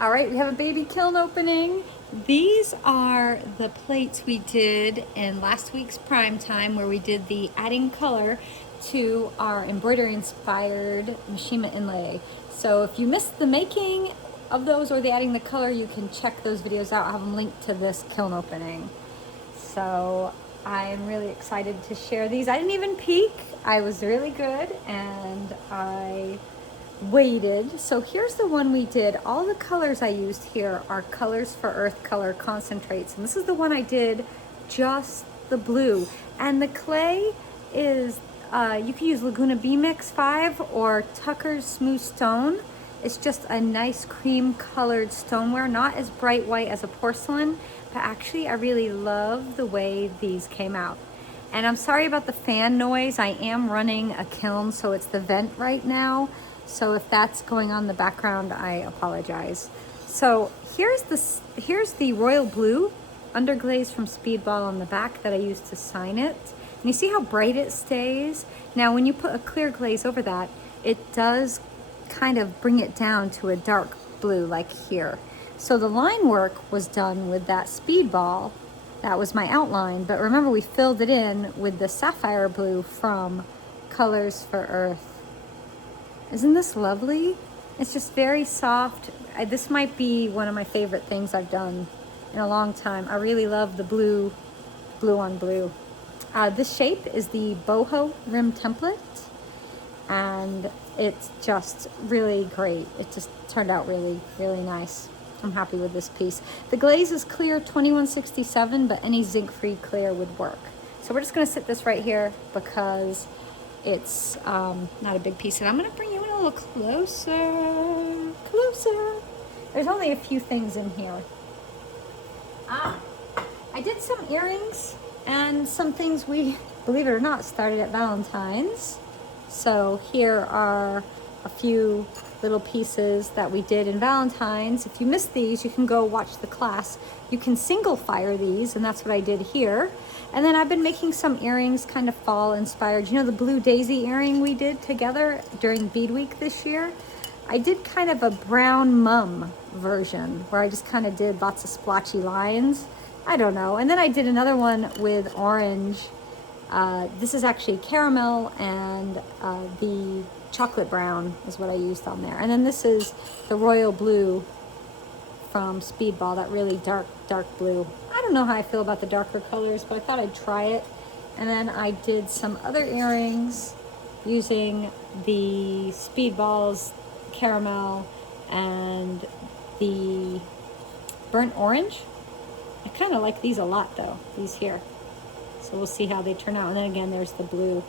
All right, we have a baby kiln opening. These are the plates we did in last week's prime time where we did the adding color to our Embroidery Inspired Mishima inlay. So if you missed the making of those or the adding the color, you can check those videos out. I have them linked to this kiln opening. So I am really excited to share these. I didn't even peek. I was really good and I waited. So here's the one we did. All the colors I used here are Colors for Earth color concentrates. And this is the one I did just the blue. And the clay is, you can use Laguna B-Mix 5 or Tucker's Smooth Stone. It's just a nice cream colored stoneware, not as bright white as a porcelain, but actually I really love the way these came out. And I'm sorry about the fan noise. I am running a kiln, so it's the vent right now. So if that's going on in the background, I apologize. So here's the royal blue underglaze from Speedball on the back that I used to sign it. And you see how bright it stays? Now when you put a clear glaze over that, it does kind of bring it down to a dark blue like here. So the line work was done with that Speedball. That was my outline, but remember we filled it in with the sapphire blue from Colors for Earth. Isn't this lovely? It's just very soft. This might be one of my favorite things I've done in a long time. I really love the blue on blue. This shape is the boho rim template, and it's just really great. It just turned out really, really nice. I'm happy with this piece. The glaze is clear 2167, but any zinc-free clear would work. So we're just gonna sit this right here because it's not a big piece. And I'm gonna bring you in a little closer. There's only a few things in here. I did some earrings and some things we, believe it or not, started at Valentine's. So here are a few little pieces that we did in Valentine's. If you missed these, you can go watch the class. You can single fire these, and that's what I did here. And then I've been making some earrings, kind of fall inspired. You know the blue daisy earring we did together during Bead Week this year? I did kind of a brown mum version where I just kind of did lots of splotchy lines. I don't know. And then I did another one with orange. This is actually caramel, and the chocolate brown is what I used on there. And then this is the royal blue from Speedball, that really dark blue. I don't know how I feel about the darker colors, but I thought I'd try it. And then I did some other earrings using the Speedball's caramel and the burnt orange. I kind of like these a lot though, these here. So we'll see how they turn out. And then again, there's the blue.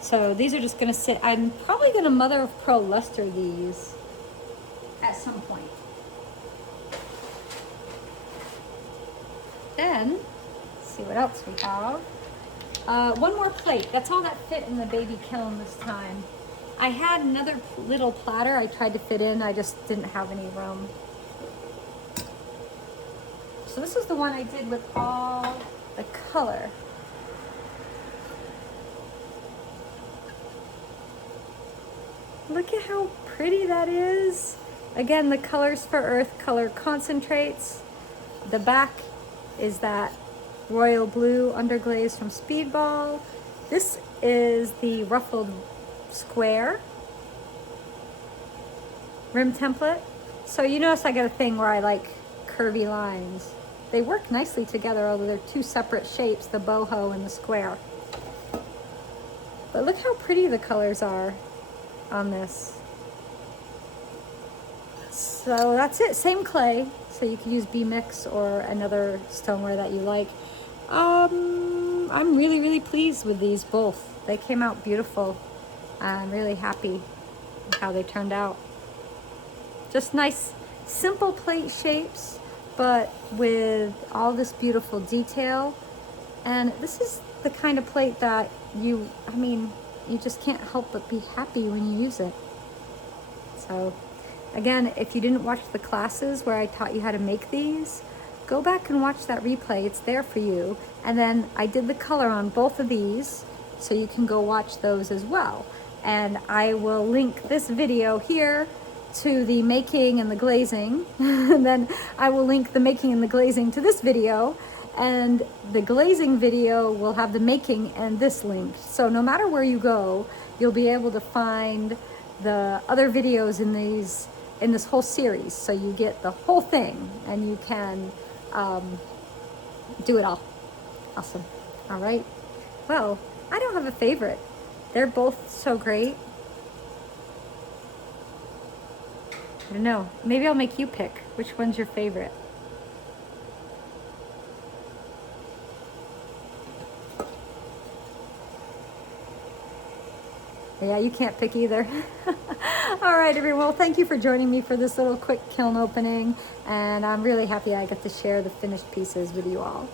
So these are just gonna sit. I'm probably gonna mother of pearl luster these at some point. Then, let's see what else we have. One more plate. That's all that fit in the baby kiln this time. I had another little platter I tried to fit in. I just didn't have any room. So this is the one I did with all the color. Look at how pretty that is. Again, the Colors for Earth color concentrates. The back is that royal blue underglaze from Speedball. This is the ruffled square rim template. So you notice I got a thing where I like curvy lines. They work nicely together, although they're two separate shapes, the boho and the square. But look how pretty the colors are on this. So that's it, same clay. So you can use B-Mix or another stoneware that you like. I'm really, really pleased with these both. They came out beautiful. I'm really happy with how they turned out. Just nice, simple plate shapes, but with all this beautiful detail. And this is the kind of plate that you just can't help but be happy when you use it. So again, if you didn't watch the classes where I taught you how to make these, go back and watch that replay. It's there for you. And then I did the color on both of these, so you can go watch those as well. And I will link this video here to the making and the glazing, and then I will link the making and the glazing to this video, and the glazing video will have the making and this linked. So no matter where you go, you'll be able to find the other videos in this whole series. So you get the whole thing and you can do it all. Awesome. All right. Well, I don't have a favorite. They're both so great. I don't know. Maybe I'll make you pick. Which one's your favorite? Yeah, you can't pick either. All right, everyone. Well, thank you for joining me for this little quick kiln opening. And I'm really happy I got to share the finished pieces with you all.